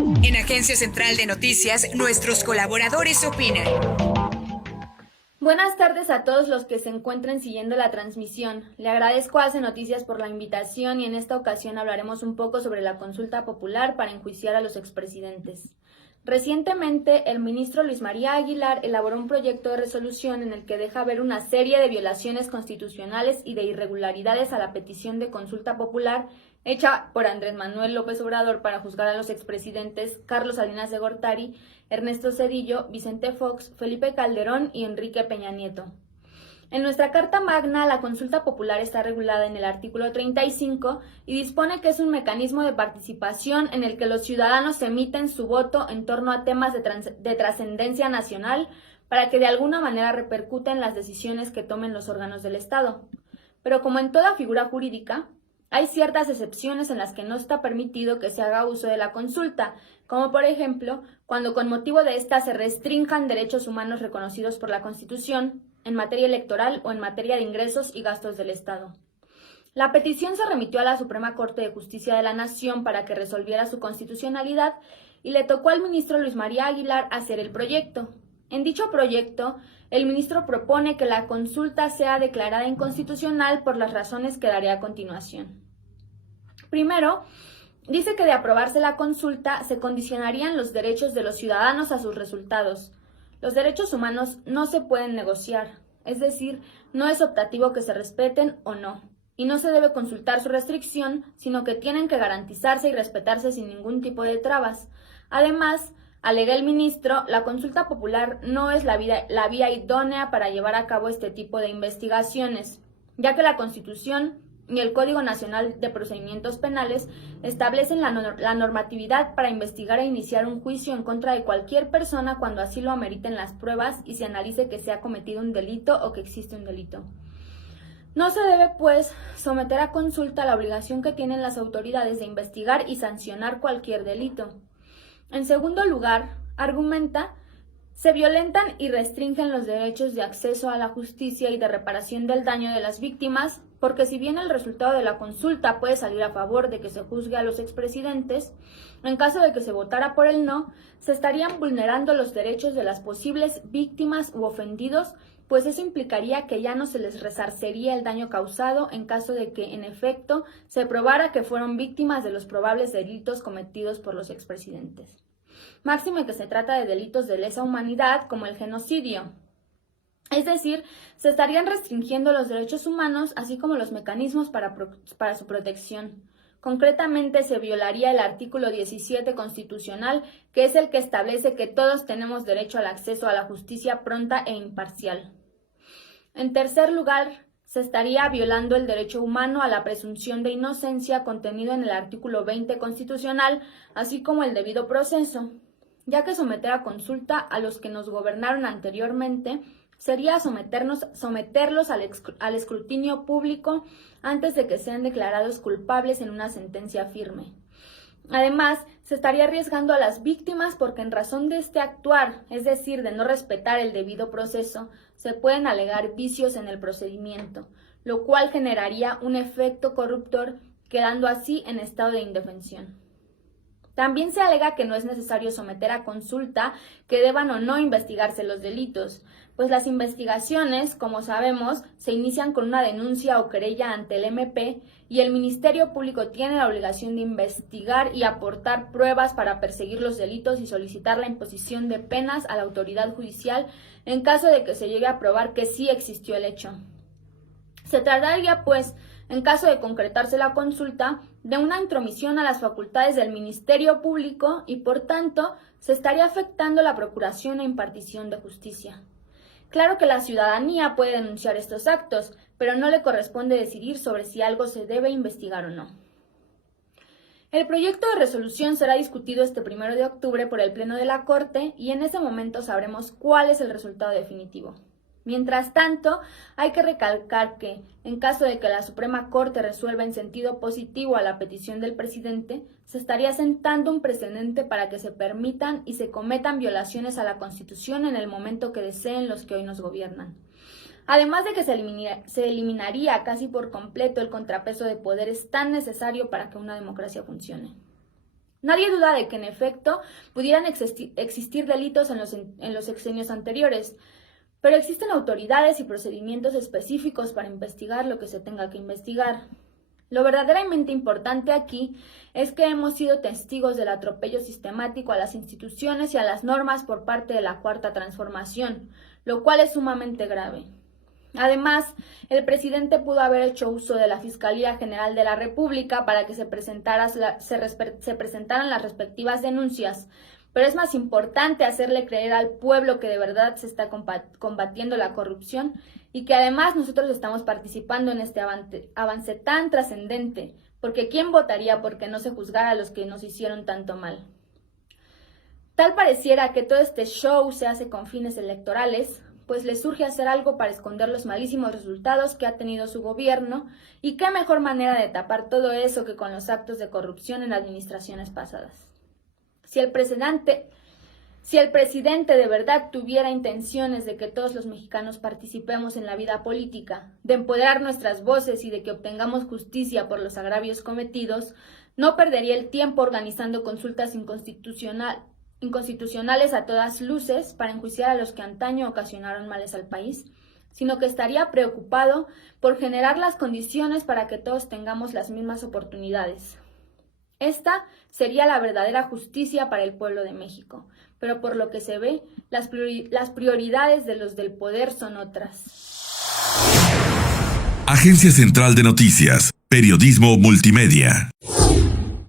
En Agencia Central de Noticias, nuestros colaboradores opinan. Buenas tardes a todos los que se encuentren siguiendo la transmisión. Le agradezco a AC Noticias por la invitación y en esta ocasión hablaremos un poco sobre la consulta popular para enjuiciar a los expresidentes. Recientemente, el ministro Luis María Aguilar elaboró un proyecto de resolución en el que deja ver una serie de violaciones constitucionales y de irregularidades a la petición de consulta popular hecha por Andrés Manuel López Obrador para juzgar a los expresidentes Carlos Salinas de Gortari, Ernesto Zedillo, Vicente Fox, Felipe Calderón y Enrique Peña Nieto. En nuestra Carta Magna, la consulta popular está regulada en el artículo 35 y dispone que es un mecanismo de participación en el que los ciudadanos emiten su voto en torno a temas de trascendencia nacional para que de alguna manera repercuten las decisiones que tomen los órganos del Estado. Pero como en toda figura jurídica, hay ciertas excepciones en las que no está permitido que se haga uso de la consulta, como por ejemplo, cuando con motivo de esta se restrinjan derechos humanos reconocidos por la Constitución, en materia electoral o en materia de ingresos y gastos del Estado. La petición se remitió a la Suprema Corte de Justicia de la Nación para que resolviera su constitucionalidad y le tocó al ministro Luis María Aguilar hacer el proyecto. En dicho proyecto, el ministro propone que la consulta sea declarada inconstitucional por las razones que daré a continuación. Primero, dice que de aprobarse la consulta se condicionarían los derechos de los ciudadanos a sus resultados. Los derechos humanos no se pueden negociar, es decir, no es optativo que se respeten o no, y no se debe consultar su restricción, sino que tienen que garantizarse y respetarse sin ningún tipo de trabas. Además, alega el ministro, la consulta popular no es la vía idónea para llevar a cabo este tipo de investigaciones, ya que la Constitución y el Código Nacional de Procedimientos Penales establecen la normatividad para investigar e iniciar un juicio en contra de cualquier persona cuando así lo ameriten las pruebas y se analice que se ha cometido un delito o que existe un delito. No se debe, pues, someter a consulta la obligación que tienen las autoridades de investigar y sancionar cualquier delito. En segundo lugar, argumenta, se violentan y restringen los derechos de acceso a la justicia y de reparación del daño de las víctimas, porque si bien el resultado de la consulta puede salir a favor de que se juzgue a los expresidentes, en caso de que se votara por el no, se estarían vulnerando los derechos de las posibles víctimas u ofendidos, pues eso implicaría que ya no se les resarcería el daño causado en caso de que, en efecto, se probara que fueron víctimas de los probables delitos cometidos por los expresidentes. Máxime que se trata de delitos de lesa humanidad como el genocidio. Es decir, se estarían restringiendo los derechos humanos, así como los mecanismos para su protección. Concretamente, se violaría el artículo 17 constitucional, que es el que establece que todos tenemos derecho al acceso a la justicia pronta e imparcial. En tercer lugar, se estaría violando el derecho humano a la presunción de inocencia contenido en el artículo 20 constitucional, así como el debido proceso, ya que someter a consulta a los que nos gobernaron anteriormente sería someterlos al escrutinio público antes de que sean declarados culpables en una sentencia firme. Además, se estaría arriesgando a las víctimas porque en razón de este actuar, es decir, de no respetar el debido proceso, se pueden alegar vicios en el procedimiento, lo cual generaría un efecto corruptor, quedando así en estado de indefensión. También se alega que no es necesario someter a consulta que deban o no investigarse los delitos, pues las investigaciones, como sabemos, se inician con una denuncia o querella ante el MP y el Ministerio Público tiene la obligación de investigar y aportar pruebas para perseguir los delitos y solicitar la imposición de penas a la autoridad judicial en caso de que se llegue a probar que sí existió el hecho. Se trataría, pues, en caso de concretarse la consulta, de una intromisión a las facultades del Ministerio Público y, por tanto, se estaría afectando la procuración e impartición de justicia. Claro que la ciudadanía puede denunciar estos actos, pero no le corresponde decidir sobre si algo se debe investigar o no. El proyecto de resolución será discutido este 1 de octubre por el Pleno de la Corte y en ese momento sabremos cuál es el resultado definitivo. Mientras tanto, hay que recalcar que, en caso de que la Suprema Corte resuelva en sentido positivo a la petición del presidente, se estaría sentando un precedente para que se permitan y se cometan violaciones a la Constitución en el momento que deseen los que hoy nos gobiernan. Además de que se eliminaría casi por completo el contrapeso de poderes tan necesario para que una democracia funcione. Nadie duda de que, en efecto, pudieran existir delitos en los sexenios anteriores, pero existen autoridades y procedimientos específicos para investigar lo que se tenga que investigar. Lo verdaderamente importante aquí es que hemos sido testigos del atropello sistemático a las instituciones y a las normas por parte de la Cuarta Transformación, lo cual es sumamente grave. Además, el presidente pudo haber hecho uso de la Fiscalía General de la República para que se presentaran las respectivas denuncias, pero es más importante hacerle creer al pueblo que de verdad se está combatiendo la corrupción y que además nosotros estamos participando en este avance tan trascendente, porque ¿quién votaría porque no se juzgara a los que nos hicieron tanto mal? Tal pareciera que todo este show se hace con fines electorales, pues le surge hacer algo para esconder los malísimos resultados que ha tenido su gobierno, y qué mejor manera de tapar todo eso que con los actos de corrupción en administraciones pasadas. Si el presidente de verdad tuviera intenciones de que todos los mexicanos participemos en la vida política, de empoderar nuestras voces y de que obtengamos justicia por los agravios cometidos, no perdería el tiempo organizando consultas inconstitucionales a todas luces para enjuiciar a los que antaño ocasionaron males al país, sino que estaría preocupado por generar las condiciones para que todos tengamos las mismas oportunidades. Esta sería la verdadera justicia para el pueblo de México, pero por lo que se ve, las prioridades de los del poder son otras. Agencia Central de Noticias, Periodismo Multimedia.